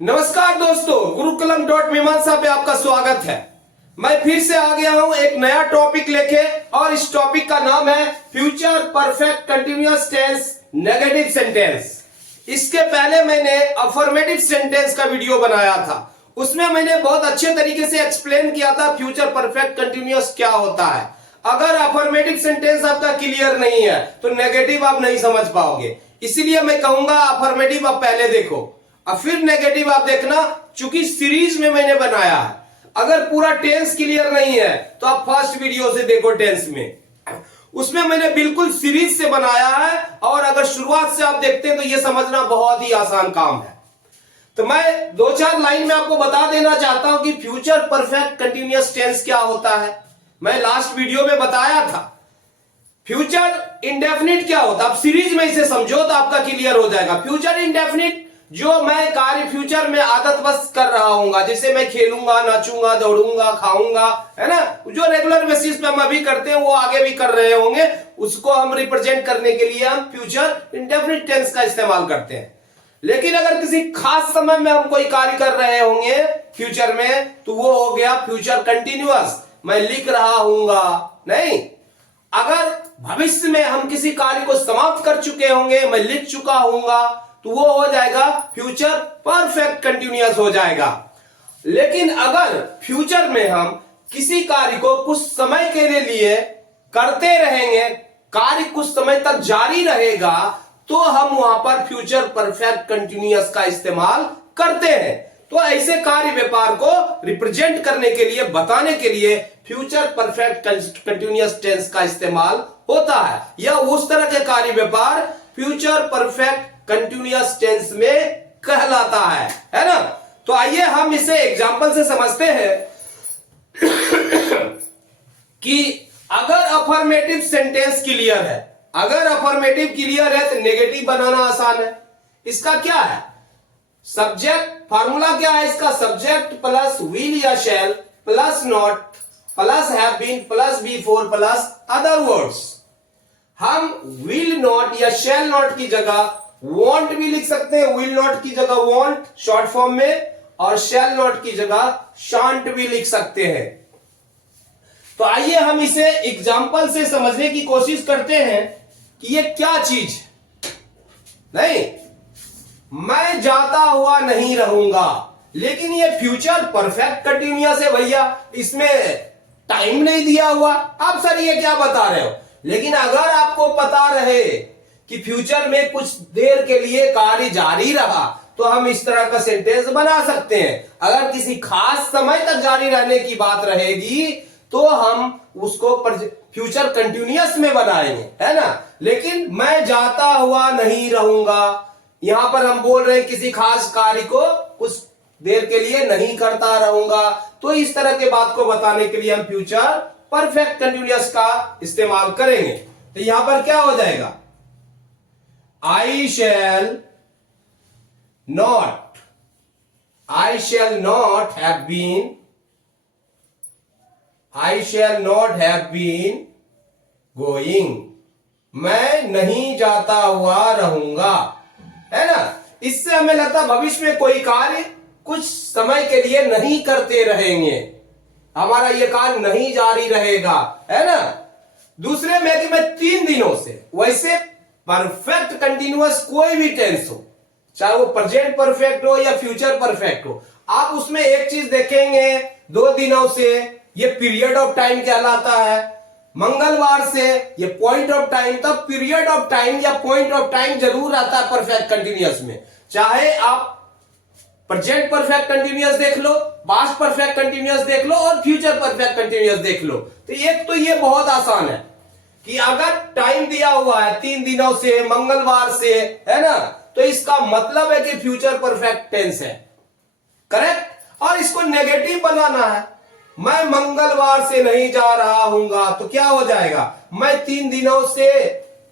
नमस्कार दोस्तों, गुरुकुलम.मीमांसा पे आपका स्वागत है। मैं फिर से आ गया हूं एक नया टॉपिक लेके और इस टॉपिक का नाम है future perfect continuous tense negative sentence. इसके पहले मैंने अफर्मेटिव सेंटेंस का वीडियो बनाया था, उसमें मैंने बहुत अच्छे तरीके से एक्सप्लेन किया था फ्यूचर परफेक्ट कंटिन्यूअस क्या होता है। अगर अफर्मेटिव सेंटेंस आपका क्लियर नहीं है तो नेगेटिव आप नहीं समझ पाओगे, इसीलिए मैं कहूंगा अफर्मेटिव आप पहले देखो और फिर नेगेटिव आप देखना, चूंकि सीरीज में मैंने बनाया है। अगर पूरा टेंस क्लियर नहीं है तो आप फर्स्ट वीडियो से देखो टेंस में, उसमें मैंने बिल्कुल सीरीज से बनाया है और अगर शुरुआत से आप देखते हैं तो यह समझना बहुत ही आसान काम है। तो मैं दो चार लाइन में आपको बता देना चाहता हूं कि फ्यूचर परफेक्ट कंटिन्यूअस टेंस क्या होता है। मैं लास्ट वीडियो में बताया था फ्यूचर इंडेफिनिट क्या होता है। आप सीरीज में इसे समझो तो आपका क्लियर हो जाएगा। फ्यूचर इंडेफिनिट जो मैं कार्य फ्यूचर में आदत बस कर रहा हूंगा, जैसे मैं खेलूंगा, नाचूंगा, दौड़ूंगा, खाऊंगा, है ना, जो रेगुलर बेसिस पे हम अभी करते हैं वो आगे भी कर रहे होंगे, उसको हम रिप्रेजेंट करने के लिए हम फ्यूचर इंडेफिनिट टेंस का इस्तेमाल करते हैं। लेकिन अगर किसी खास समय में हम कोई कार्य कर रहे होंगे फ्यूचर में तो वो हो गया फ्यूचर कंटिन्यूअस, मैं लिख रहा हूंगा नहीं। अगर भविष्य में हम किसी कार्य को समाप्त कर चुके होंगे, मैं लिख चुका हूंगा, तो वो हो जाएगा फ्यूचर परफेक्ट कंटिन्यूअस हो जाएगा। लेकिन अगर फ्यूचर में हम किसी कार्य को कुछ समय के लिए करते रहेंगे, कार्य कुछ समय तक जारी रहेगा, तो हम वहां पर फ्यूचर परफेक्ट कंटिन्यूअस का इस्तेमाल करते हैं। तो ऐसे कार्य व्यापार को रिप्रेजेंट करने के लिए, बताने के लिए फ्यूचर परफेक्ट कंटिन्यूअस टेंस का इस्तेमाल होता है, या उस तरह के कार्य व्यापार फ्यूचर परफेक्ट कंटिन्यूअस टेंस में कहलाता है ना। तो आइए हम इसे एग्जांपल से समझते हैं कि अगर अफर्मेटिव सेंटेंस क्लियर है, अगर अफर्मेटिव क्लियर है तो नेगेटिव बनाना आसान है। इसका क्या है सब्जेक्ट, फार्मूला क्या है इसका, सब्जेक्ट प्लस विल या shall plus not plus have been plus before plus other words. हम विल नॉट या शैल नॉट की जगह वॉन्ट भी लिख सकते हैं, विल नॉट की जगह वॉन्ट शॉर्ट फॉर्म में, और शैल नॉट की जगह शांट भी लिख सकते हैं। तो आइए हम इसे एग्जाम्पल से समझने की कोशिश करते हैं कि ये क्या चीज नहीं। मैं जाता हुआ नहीं रहूंगा, लेकिन ये फ्यूचर परफेक्ट कंटिन्यूअस है भैया, इसमें टाइम नहीं दिया हुआ। आप सर ये क्या बता रहे हो, लेकिन अगर आपको पता रहे कि फ्यूचर में कुछ देर के लिए कार्य जारी रहा तो हम इस तरह का सेंटेंस बना सकते हैं। अगर किसी खास समय तक जारी रहने की बात रहेगी तो हम उसको फ्यूचर कंटिन्यूअस में बनाएंगे, है ना। लेकिन मैं जाता हुआ नहीं रहूंगा, यहां पर हम बोल रहे हैं किसी खास कार्य को कुछ देर के लिए नहीं करता रहूंगा, तो इस तरह के बात को बताने के लिए हम फ्यूचर परफेक्ट कंटिन्यूअस का इस्तेमाल करेंगे। तो यहां पर क्या हो जाएगा, I shall not have been going, मैं नहीं जाता हुआ रहूंगा, है ना। इससे हमें लगता है भविष्य में कोई कार्य कुछ समय के लिए नहीं करते रहेंगे, हमारा ये कार्य नहीं जारी रहेगा, है ना। दूसरे में कि मैं 3 दिनों से, वैसे परफेक्ट कंटिन्यूअस कोई भी टेंस हो, चाहे वो प्रेजेंट परफेक्ट हो या फ्यूचर परफेक्ट हो, आप उसमें एक चीज देखेंगे, 2 दिनों से ये पीरियड ऑफ टाइम कहलाता है, मंगलवार से ये पॉइंट ऑफ टाइम, तब पीरियड ऑफ टाइम या पॉइंट ऑफ टाइम जरूर आता है परफेक्ट कंटिन्यूअस में। चाहे आप प्रेजेंट परफेक्ट कंटिन्यूअस देख लो, पास्ट परफेक्ट कंटिन्यूअस देख लो और फ्यूचर परफेक्ट कंटिन्यूअस देख लो। तो एक तो ये बहुत आसान है कि अगर टाइम दिया हुआ है 3 दिनों से, मंगलवार से, है ना, तो इसका मतलब है कि फ्यूचर परफेक्ट टेंस है, करेक्ट। और इसको नेगेटिव बनाना है, मैं मंगलवार से नहीं जा रहा हूंगा, तो क्या हो जाएगा, मैं 3 दिनों से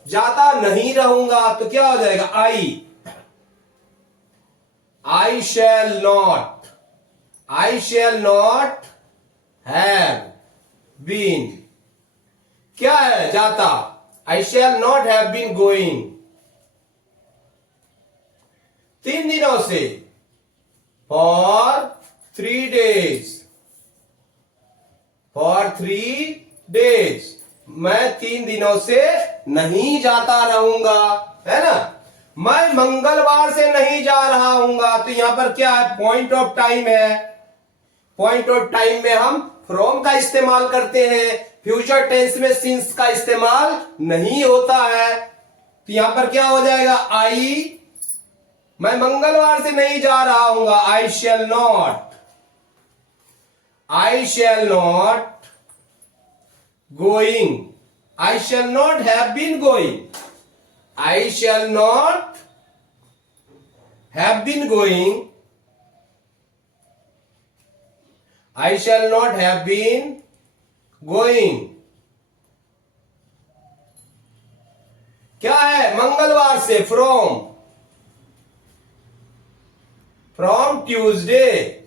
जाता नहीं रहूंगा, तो क्या हो जाएगा, I shall not have been, क्या है जाता, I shall not have been going, 3 दिनों से फॉर 3 days, फॉर 3 days, मैं 3 दिनों से नहीं जाता रहूंगा, है ना। मैं मंगलवार से नहीं जा रहा हूंगा, तो यहां पर क्या है, पॉइंट ऑफ टाइम है। पॉइंट ऑफ टाइम में हम फ्रॉम का इस्तेमाल करते हैं, फ्यूचर टेंस में सिंस का इस्तेमाल नहीं होता है। तो यहां पर क्या हो जाएगा, आई, मैं मंगलवार से नहीं जा रहा हूंगा, I shall not, I shall not going, I shall not have been going, I shall not have been going, I shall not have been going. क्या है, मंगलवार से, from, from Tuesday,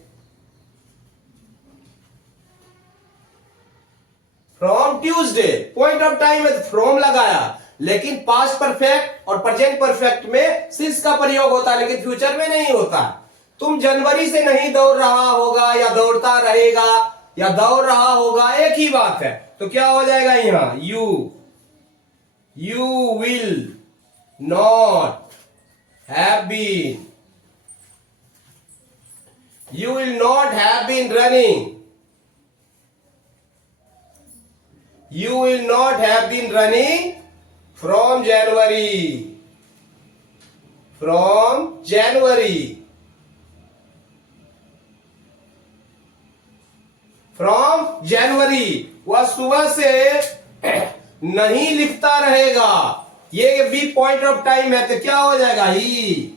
from Tuesday, point of time में from लगाया, लेकिन past perfect और present perfect में since का प्रयोग होता है, लेकिन फ्यूचर में नहीं होता। तुम जनवरी से नहीं दौड़ रहा होगा या दौड़ता रहेगा या दौड़ रहा होगा, एक ही बात है। तो क्या हो जाएगा यहां, you will not have been, you will not have been running, you will not have been running from January, from January, from January, वह सुबह से नहीं लिखता रहेगा, ये भी पॉइंट ऑफ टाइम है। तो क्या हो जाएगा, ही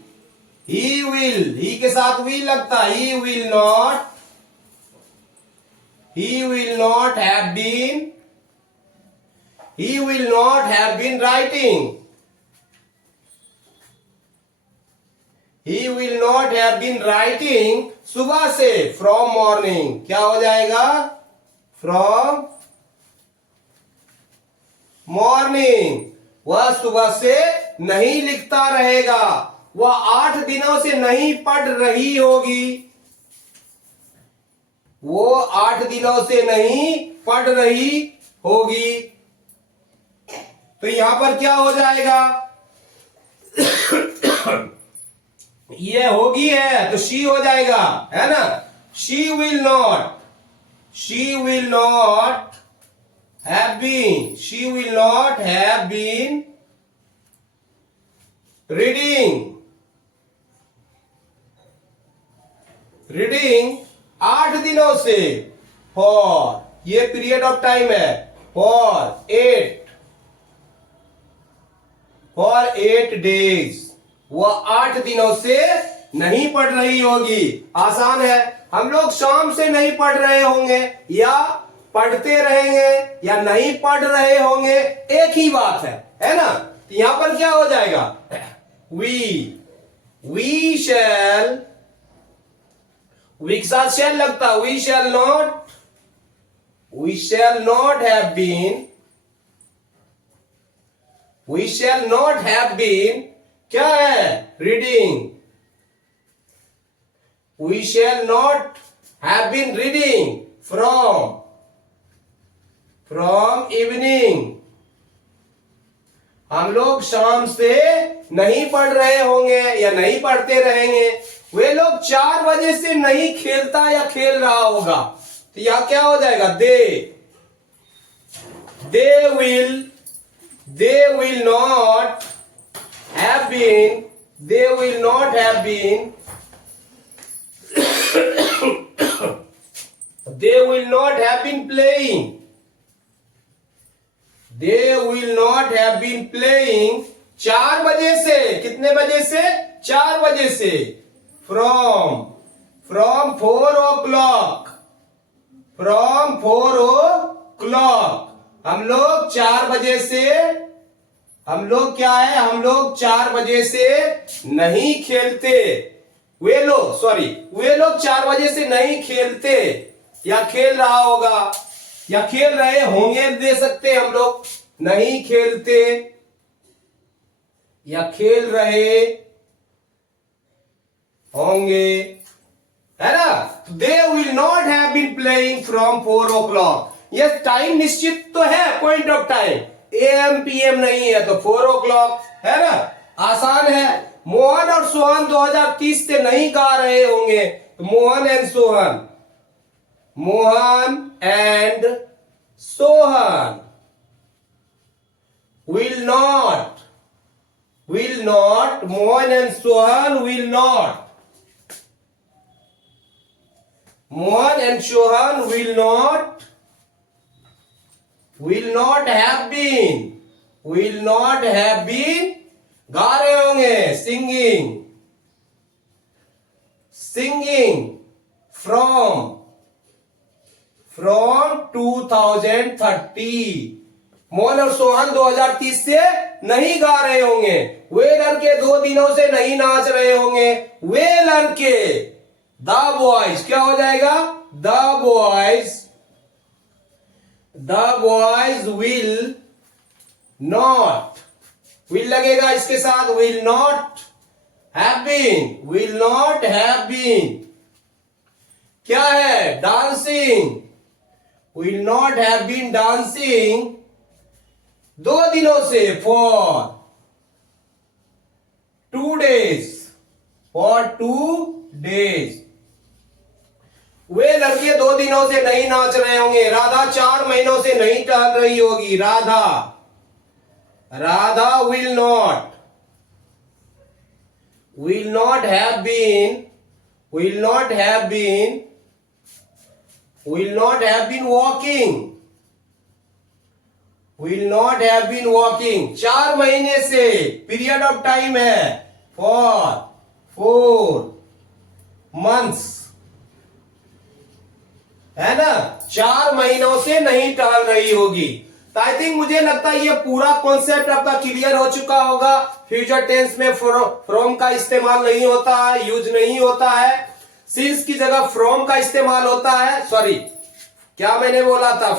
विल, ही के साथ will लगता है, he will not have been, he will not have been writing, he will not have been writing सुबह से, from morning, क्या हो जाएगा, from morning, वह सुबह से नहीं लिखता रहेगा, वह 8 दिनों से नहीं पढ़ रही होगी, वो 8 दिनों से नहीं पढ़ रही होगी। तो यहां पर क्या हो जाएगा, ये होगी है तो शी हो जाएगा, है ना। She will not, she will not have been, she will not have been reading, reading 8 दिनों से, फॉर, ये पीरियड ऑफ टाइम है, फॉर 8 days, वो 8 दिनों से नहीं पढ़ रही होगी। आसान है, हम लोग शाम से नहीं पढ़ रहे होंगे या पढ़ते रहेंगे या नहीं पढ़ रहे होंगे, एक ही बात है ना। तो यहां पर क्या हो जाएगा, वी शैल, वी के साथ शैल लगता, we shall not have been, we shall not have been, क्या है, reading, we shall not have been reading from evening, हम लोग शाम से नहीं पढ़ रहे होंगे या नहीं पढ़ते रहेंगे। वे लोग 4 बजे से नहीं खेलता या खेल रहा होगा, तो यहां क्या हो जाएगा, they will not have been, they will not have been, they will not have been playing, they will not have been playing 4 बजे से, कितने बजे से, 4 बजे से, from 4 o'clock, from 4 o'clock, हम लोग 4 बजे से, हम लोग क्या है, हम लोग 4 बजे से नहीं खेलते, वे लोग 4 बजे से नहीं खेलते या खेल रहा होगा या खेल रहे होंगे, दे सकते हम लोग, नहीं खेलते या खेल रहे होंगे, है ना? They will not have been playing from 4 o'clock। ये टाइम निश्चित तो है, point of time AM PM नहीं है, तो 4 o'clock है ना? आसान है। मोहन और सोहन 2030 से नहीं गा रहे होंगे, तो Mohan and Sohan, Mohan and Sohan will not, Mohan and Sohan will not, Mohan and Sohan will not have been, गा रहे होंगे, singing from 2030। मोहन और सोहन 2030 से नहीं गा रहे होंगे। वे लड़के 2 दिनों से नहीं नाच रहे होंगे। वे लड़के, द बॉयज क्या हो जाएगा? The boys will not, will लगेगा इसके साथ, विल नॉट हैव बीन, क्या है? Dancing, will not have been dancing 2 दिनों से, फॉर 2 days, वे लड़के 2 दिनों से नहीं नाच रहे होंगे। राधा 4 महीनों से नहीं टहल रही होगी। Radha will not have been walking 4 महीने से, पीरियड ऑफ टाइम है, फॉर 4 months, है ना? 4 महीनों से नहीं टहल रही होगी। तो आई थिंक, मुझे लगता है ये पूरा कॉन्सेप्ट आपका क्लियर हो चुका होगा। फ्यूचर टेंस में फ्रॉम का इस्तेमाल नहीं होता है, यूज नहीं होता है। सिंस की जगह फ्रॉम का इस्तेमाल होता है। सॉरी, क्या मैंने बोला था?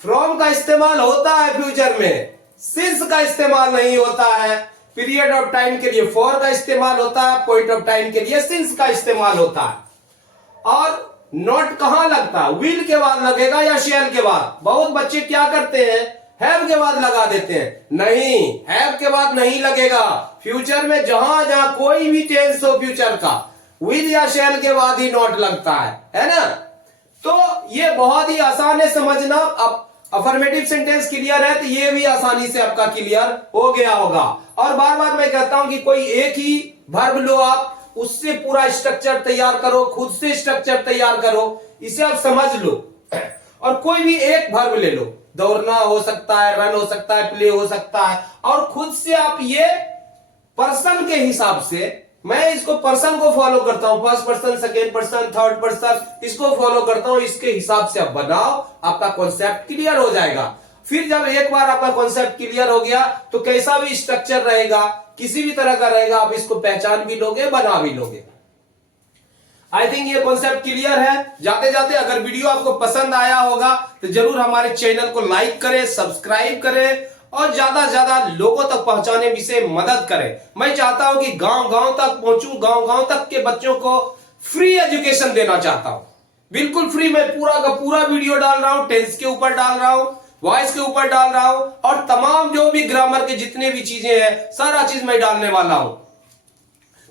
फ्रॉम का इस्तेमाल होता है फ्यूचर में, सिंस का इस्तेमाल नहीं होता है। पीरियड ऑफ टाइम के लिए फॉर का इस्तेमाल होता है, पॉइंट ऑफ टाइम के लिए सिंस का इस्तेमाल होता है। और नॉट कहां लगता है? विल के बाद लगेगा या शैल के बाद? बहुत बच्चे क्या करते हैं, हैव के बाद लगा देते हैं। नहीं, हैव के बाद नहीं लगेगा। फ्यूचर में जहां जहां कोई भी टेंस हो फ्यूचर का, विल या शैल के बाद ही नॉट लगता है ना? तो ये बहुत ही आसान है समझना। अब अफर्मेटिव सेंटेंस क्लियर है, तो ये भी आसानी से आपका क्लियर हो गया होगा। और बार बार मैं कहता हूं कि कोई एक ही वर्ब लो, आप उससे पूरा स्ट्रक्चर तैयार करो, खुद से स्ट्रक्चर तैयार करो, इसे आप समझ लो। और कोई भी एक वर्ब ले लो, दौड़ना हो सकता है, रन हो सकता है, प्ले हो सकता है, और खुद से आप ये पर्सन के हिसाब से, मैं इसको पर्सन को फॉलो करता हूं, first person, second person, third person, इसको फॉलो करता हूं। इसके हिसाब से आप बनाओ, आपका कॉन्सेप्ट क्लियर हो जाएगा। फिर जब एक बार आपका कॉन्सेप्ट क्लियर हो गया, तो कैसा भी स्ट्रक्चर रहेगा, किसी भी तरह का रहेगा, आप इसको पहचान भी लोगे, बना भी लोगे। आई थिंक ये कॉन्सेप्ट क्लियर है। जाते जाते अगर वीडियो आपको पसंद आया होगा तो जरूर हमारे चैनल को लाइक करें, सब्सक्राइब करें और ज्यादा से ज्यादा लोगों तक पहुंचाने में से मदद करें। मैं चाहता हूं कि गांव गांव तक पहुंचूं, गांव गांव तक के बच्चों को फ्री एजुकेशन देना चाहता हूं, बिल्कुल फ्री। मैं पूरा का पूरा वीडियो डाल रहा हूं, टेंस के ऊपर डाल रहा हूं, वॉइस के ऊपर डाल रहा हूं, और तमाम जो भी ग्रामर के जितने भी चीजें हैं, सारा चीज मैं डालने वाला हूं।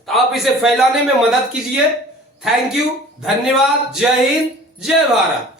तो आप इसे फैलाने में मदद कीजिए। थैंक यू, धन्यवाद, जय हिंद, जय भारत।